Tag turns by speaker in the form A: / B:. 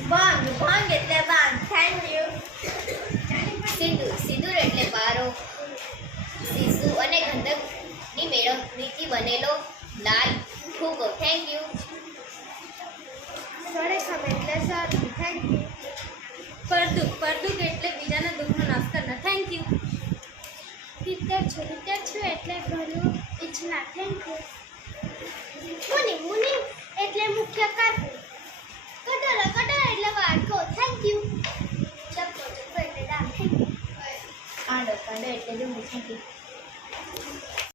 A: ભાંગ ભાંગ એટલે ભાંગ. Thank you.
B: સિંદૂર સિંદૂર એટલે પારો. શીશુ અને ગંધકની મેળવણીથી બનેલો લાલ ફુગ્ગો. Thank you.
A: સળેખમ એટલે સાદું. Thank you.
C: પરદુક પરદુક એટલે બીજાના દુઃખનો નાશ કરનાર. Thank you.
A: હિતર છું એટલે ઘરનું ઈચ્છના. Thank you. મુનિ મુનિ એટલે મુખ્ય કાર્ય. કટોરા કટોરા એટલે વાડકો. Thank you. ચપ્પો ચપ્પો એટલે દામ. Thank you.
B: કાંડો કાંડો એટલે ડુંગળી. Thank you.